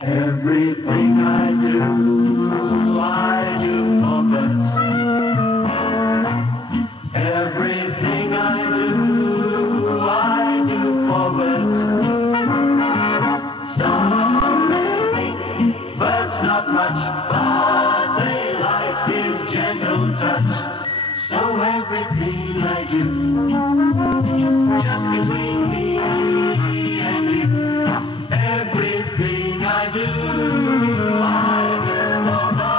Everything I do for BERT. Everything I do for BERT. Some may think BERT's not much, but they like his gentle touch. So everything I do, just between me and you, everything I do for BERT.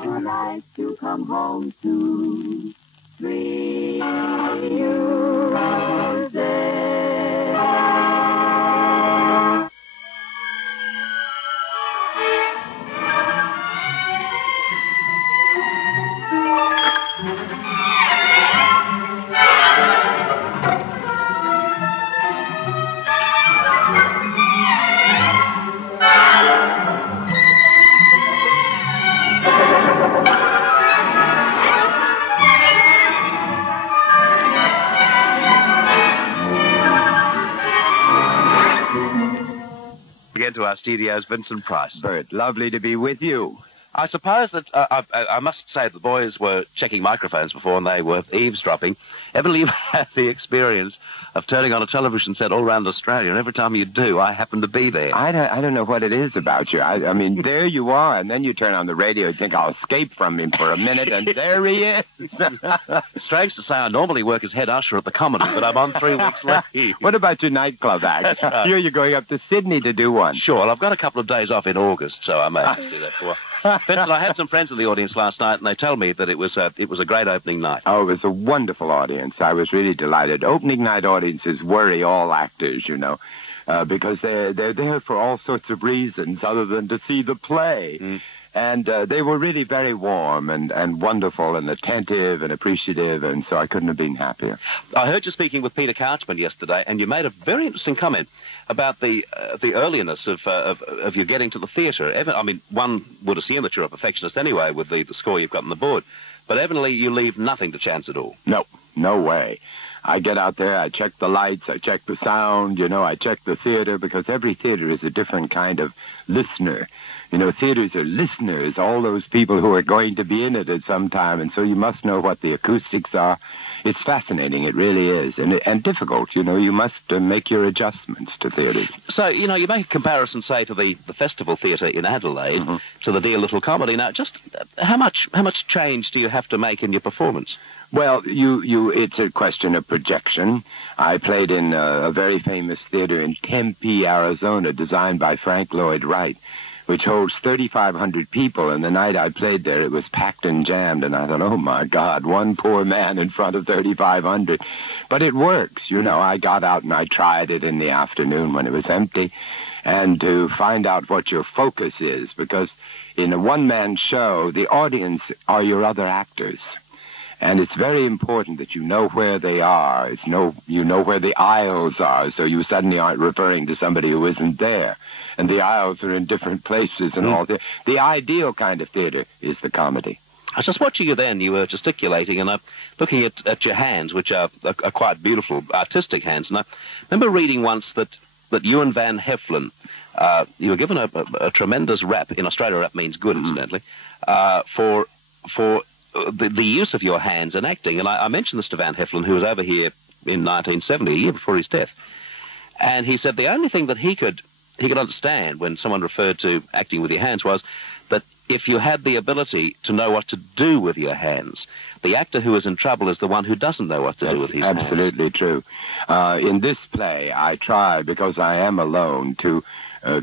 I'd like to come home to free music. Again to our studios, Vincent Price. BERT, lovely to be with you. I suppose that I must say the boys were checking microphones before and they were eavesdropping. Evidently, you've had the experience of turning on a television set all around Australia, and every time you do, I happen to be there. I don't know what it is about you. I mean, there you are, and then you turn on the radio and think, I'll escape from him for a minute, and there he is. Strange to say, I normally work as head usher at the Comedy, but I'm on 3 weeks leave. What about your nightclub act? Right. Here you're going up to Sydney to do one. Sure, well, I've got a couple of days off in August, so I may just do that for a while. Vincent, I had some friends in the audience last night, and they told me that it was a great opening night. Oh, it was a wonderful audience. I was really delighted. Opening night audiences worry all actors, you know, because they're there for all sorts of reasons other than to see the play. Mm. And they were really very warm and wonderful and attentive and appreciative, and so I couldn't have been happier. I heard you speaking with Peter Couchman yesterday, and you made a very interesting comment about the earliness of you getting to the theatre. I mean, one would assume that you're a perfectionist anyway with the score you've got on the board, but evidently you leave nothing to chance at all. No way. I get out there, I check the lights, I check the sound, you know, I check the theater, because every theater is a different kind of listener. You know, theaters are listeners, all those people who are going to be in it at some time, and so you must know what the acoustics are. It's fascinating, it really is, and difficult, you know. You must make your adjustments to theaters. So, you know, you make a comparison, say, to the Festival Theatre in Adelaide, mm-hmm. to the Dear Little Comedy. Now, just how much change do you have to make in your performance? Well, it's a question of projection. I played in a very famous theater in Tempe, Arizona, designed by Frank Lloyd Wright, which holds 3,500 people, and the night I played there, it was packed and jammed, and I thought, oh, my God, one poor man in front of 3,500. But it works, you know. I got out and I tried it in the afternoon when it was empty, and to find out what your focus is, because in a one-man show, the audience are your other actors. And it's very important that you know where they are. You know where the aisles are, so you suddenly aren't referring to somebody who isn't there. And the aisles are in different places and all that. The ideal kind of theater is the comedy. I was just watching you then. You were gesticulating, and I'm looking at your hands, which are quite beautiful, artistic hands. And I remember reading once that you and Van Heflin, you were given a tremendous rap. In Australia, rap means good, incidentally, for the use of your hands in acting. And I mentioned this to Van Heflin, who was over here in 1970, a year before his death. And he said the only thing that he could understand when someone referred to acting with your hands was that if you had the ability to know what to do with your hands, the actor who is in trouble is the one who doesn't know what to do with his hands. Absolutely true. In this play, I try, because I am alone, to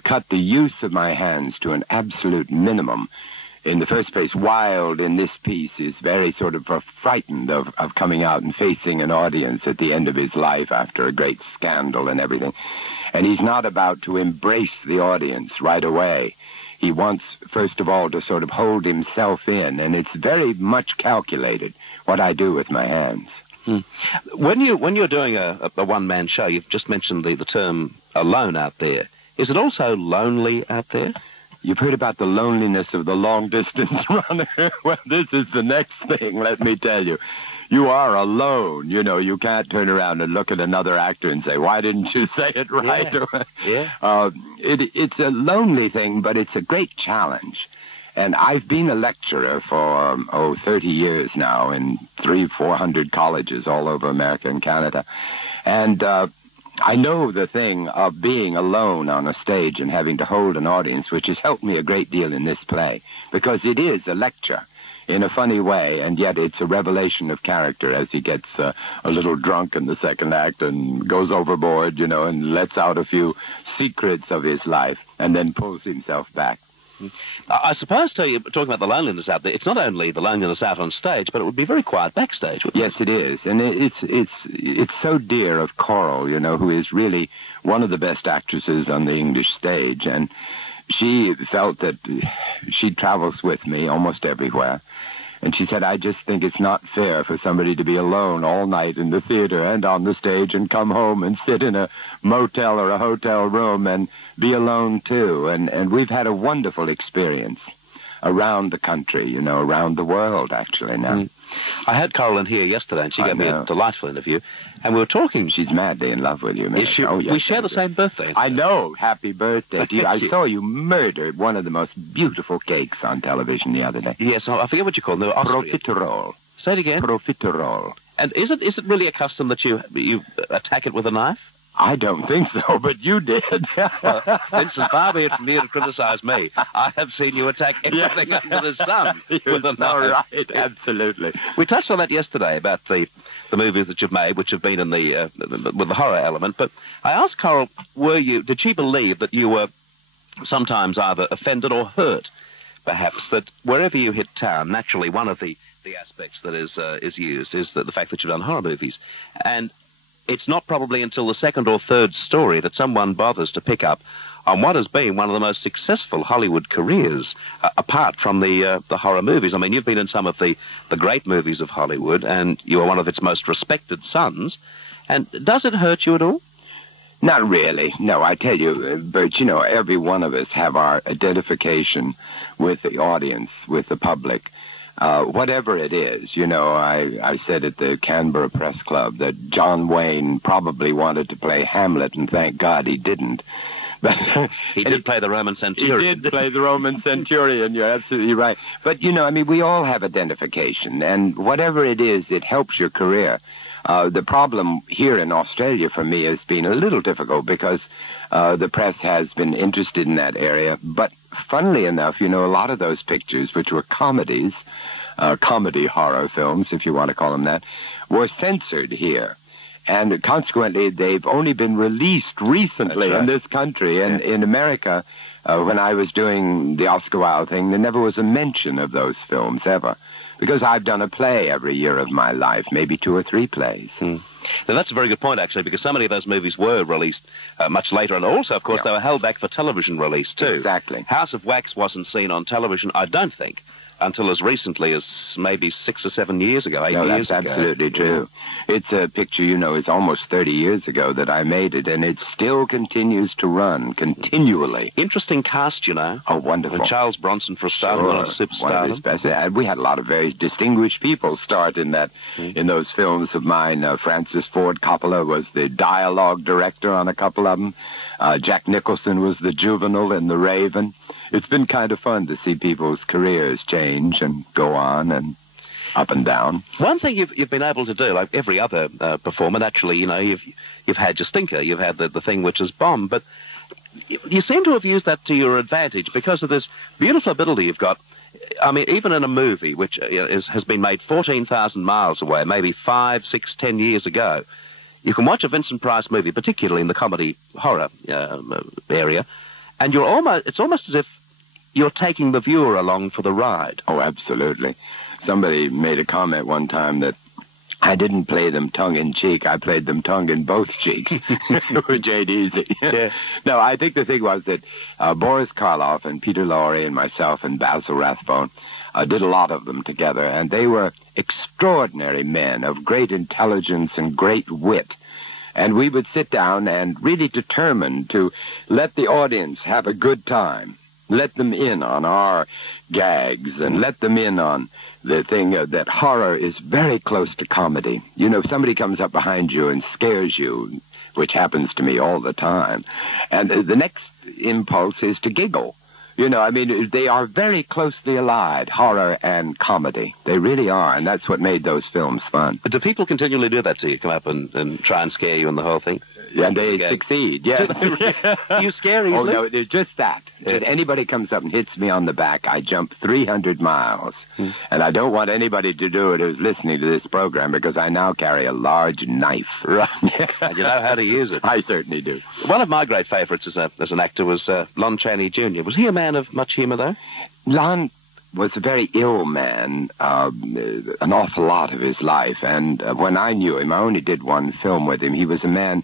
cut the use of my hands to an absolute minimum. In the first place, Wilde in this piece is very sort of frightened of coming out and facing an audience at the end of his life after a great scandal and everything. And he's not about to embrace the audience right away. He wants, first of all, to sort of hold himself in, and it's very much calculated what I do with my hands. When you're doing a one-man show, you've just mentioned the term alone out there. Is it also lonely out there? You've heard about the loneliness of the long-distance runner. Well, this is the next thing, let me tell you. you are alone. You know, you can't turn around and look at another actor and say, why didn't you say it right? Yeah. It's a lonely thing, but it's a great challenge. And I've been a lecturer for, 30 years now in 300-400 colleges all over America and Canada. And I know the thing of being alone on a stage and having to hold an audience, which has helped me a great deal in this play, because it is a lecture in a funny way, and yet it's a revelation of character as he gets a little drunk in the second act and goes overboard, you know, and lets out a few secrets of his life and then pulls himself back. I suppose, too, talking about the loneliness out there, it's not only the loneliness out on stage, but it would be very quiet backstage. Yes, it is. And it's so dear of Coral, you know, who is really one of the best actresses on the English stage. And she felt that she travels with me almost everywhere. And she said, I just think it's not fair for somebody to be alone all night in the theater and on the stage and come home and sit in a motel or a hotel room and be alone, too. And we've had a wonderful experience around the country, you know, around the world, actually, now. I had Coral in here yesterday, and she gave me a delightful interview, and we were talking. She's madly in love with you, man. Is she? Oh, yes, we share the same birthday. I know. Happy birthday to you. I saw you murder one of the most beautiful cakes on television the other day. Yes, I forget what you call them. Profiterole. Say it again. Profiterole. And is it really a custom that you attack it with a knife? I don't think so, but you did. Well, Vincent, far be it from you to criticize me. I have seen you attack everything under the sun with a knife. All right, absolutely. We touched on that yesterday about the movies that you've made, which have been in with the horror element. But I asked Coral, did she believe that you were sometimes either offended or hurt, perhaps, that wherever you hit town, naturally one of the aspects that is used is the fact that you've done horror movies. And it's not probably until the second or third story that someone bothers to pick up on what has been one of the most successful Hollywood careers, apart from the horror movies. I mean, you've been in some of the great movies of Hollywood, and you are one of its most respected sons. And does it hurt you at all? Not really. No, I tell you, Bert, you know, every one of us have our identification with the audience, with the public. Whatever it is, you know, I said at the Canberra Press Club that John Wayne probably wanted to play Hamlet, and thank God he didn't. But he did play the Roman centurion. He did play the Roman centurion, you're absolutely right. But, you know, I mean, we all have identification, and whatever it is, it helps your career. The problem here in Australia for me has been a little difficult because the press has been interested in that area. But funnily enough, you know, a lot of those pictures, which were comedies, comedy horror films, if you want to call them that, were censored here. And consequently, they've only been released recently in this country. And in America, when I was doing the Oscar Wilde thing, there never was a mention of those films ever. Because I've done a play every year of my life, maybe 2 or 3 plays. Now, that's a very good point, actually, because so many of those movies were released much later. And also, of course, they were held back for television release, too. Exactly. House of Wax wasn't seen on television, I don't think, until as recently as maybe 6 or 7 years ago, 8 years ago. No, that's absolutely true. It's a picture, you know, it's almost 30 years ago that I made it, and it still continues to run continually. Interesting cast, you know. Oh, wonderful. And Charles Bronson for a start, one of the superstars. One of his best. We had a lot of very distinguished people start in that, in those films of mine. Francis Ford Coppola was the dialogue director on a couple of them. Jack Nicholson was the juvenile in The Raven. It's been kind of fun to see people's careers change and go on and up and down. One thing you've been able to do, like every other performer, naturally, you know, you've had your stinker, you've had the thing which is bomb, but you seem to have used that to your advantage because of this beautiful ability you've got. I mean, even in a movie which has been made 14,000 miles away, maybe 5, 6, 10 years ago, you can watch a Vincent Price movie, particularly in the comedy horror area, and it's almost as if you're taking the viewer along for the ride. Oh, absolutely. Somebody made a comment one time that I didn't play them tongue-in-cheek. I played them tongue in both cheeks. With Jade Easy. Yeah. No, I think the thing was that Boris Karloff and Peter Lorre and myself and Basil Rathbone did a lot of them together, and they were extraordinary men of great intelligence and great wit. And we would sit down and really determine to let the audience have a good time. let them in on our gags and let them in on the thing that horror is very close to comedy. You know, if somebody comes up behind you and scares you, which happens to me all the time, and the next impulse is to giggle. You know, I mean, they are very closely allied, horror and comedy. They really are, and that's what made those films fun. But do people continually do that to you, come up and try and scare you and the whole thing? Yeah, and they succeed, yeah. You scare easily? Oh, no, it's just that. If anybody comes up and hits me on the back, I jump 300 miles. And I don't want anybody to do it who's listening to this program, because I now carry a large knife. Right. And you know how to use it. I certainly do. One of my great favorites as an actor was Lon Chaney Jr. Was he a man of much humor, though? Lon was a very ill man, an awful lot of his life. And when I knew him, I only did one film with him. He was a man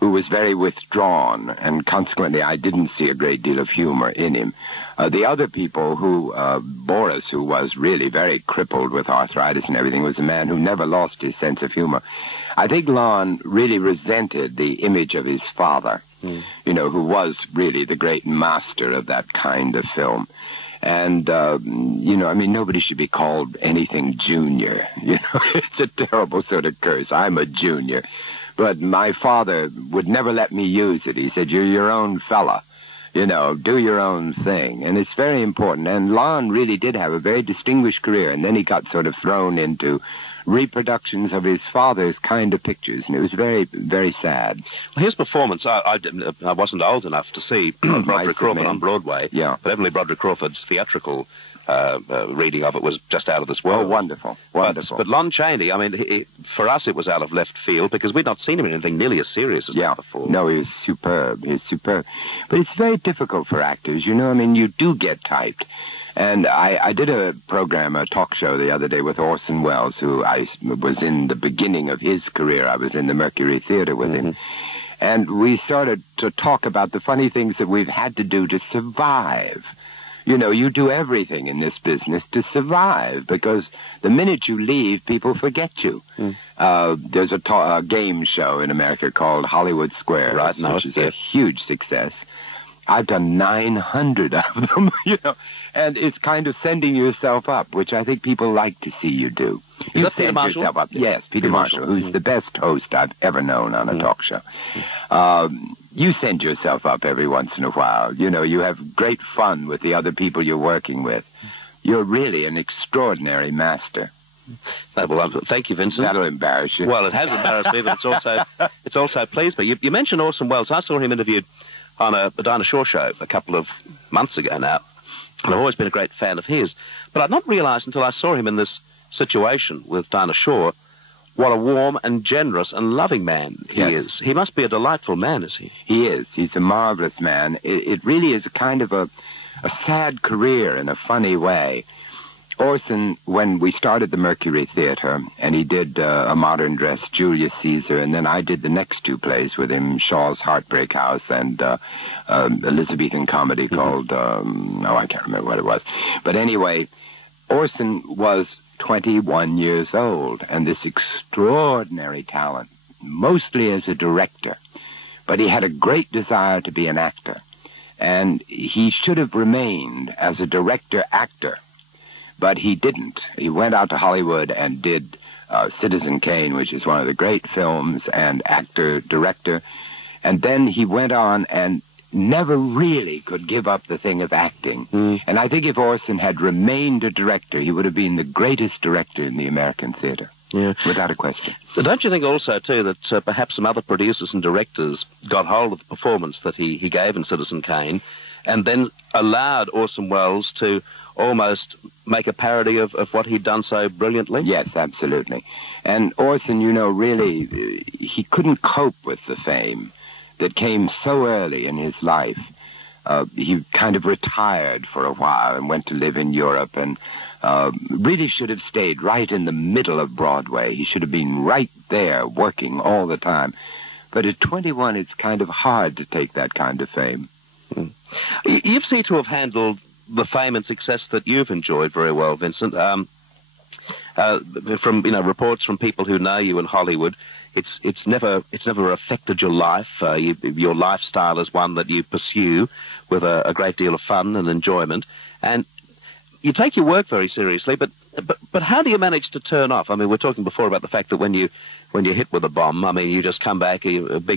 who was very withdrawn, and consequently I didn't see a great deal of humor in him. The other people who, Boris, who was really very crippled with arthritis and everything, was a man who never lost his sense of humor. I think Lon really resented the image of his father, you know, who was really the great master of that kind of film. And, you know, I mean, nobody should be called anything junior. You know, it's a terrible sort of curse. I'm a junior. But my father would never let me use it. He said, you're your own fella. You know, do your own thing. And it's very important. And Lon really did have a very distinguished career. And then he got sort of thrown into reproductions of his father's kind of pictures. And it was very, very sad. Well, his performance, I wasn't old enough to see Broderick Crawford on Broadway. Yeah. But evidently Broderick Crawford's theatrical reading of it was just out of this world. Oh, wonderful, wonderful. But Lon Chaney, I mean, for us it was out of left field because we'd not seen him in anything nearly as serious as that before. No, he was superb. He was superb. But it's very difficult for actors, you know. I mean, you do get typed. And I did a program, a talk show the other day with Orson Welles, who I was in the beginning of his career. I was in the Mercury Theater with him. And we started to talk about the funny things that we've had to do to survive. You know, you do everything in this business to survive, because the minute you leave, people forget you. There's a game show in America called Hollywood Squares, which is a huge success. I've done 900 of them, you know, and it's kind of sending yourself up, which I think people like to see you do. You send yourself up. Yes, Peter Marshall, who's the best host I've ever known on a talk show. You send yourself up every once in a while. You know, you have great fun with the other people you're working with. You're really an extraordinary master. Well, thank you, Vincent. That'll embarrass you. Well, it has embarrassed me, but it's also pleased me. You mentioned Orson Welles. I saw him interviewed on a Dinah Shore show a couple of months ago now, and I've always been a great fan of his. But I'd not realized until I saw him in this situation with Dinah Shore what a warm and generous and loving man he is. He must be a delightful man, is he? He is. He's a marvelous man. It really is a kind of a sad career in a funny way. Orson, when we started the Mercury Theater, and he did A Modern Dress, Julius Caesar, and then I did the next two plays with him, Shaw's Heartbreak House and Elizabethan comedy called, I can't remember what it was. But anyway, Orson was 21 years old, and this extraordinary talent, mostly as a director. But he had a great desire to be an actor, and he should have remained as a director-actor. But he didn't. He went out to Hollywood and did Citizen Kane, which is one of the great films, and actor-director. And then he went on and never really could give up the thing of acting. And I think if Orson had remained a director, he would have been the greatest director in the American theater. Yeah. Without a question. Don't you think also, too, that perhaps some other producers and directors got hold of the performance that he gave in Citizen Kane and then allowed Orson Welles to almost make a parody of what he'd done so brilliantly? Yes, absolutely. And Orson, you know, really, he couldn't cope with the fame that came so early in his life. He kind of retired for a while and went to live in Europe, and really should have stayed right in the middle of Broadway. He should have been right there working all the time. But at 21, it's kind of hard to take that kind of fame. You seem to have handled the fame and success that you've enjoyed very well, Vincent. From reports from people who know you in Hollywood, it's never affected your life. Your lifestyle is one that you pursue with a great deal of fun and enjoyment, and you take your work very seriously. But how do you manage to turn off? I mean, we're talking before about the fact that when you're hit with a bomb, I mean, you just come back bigger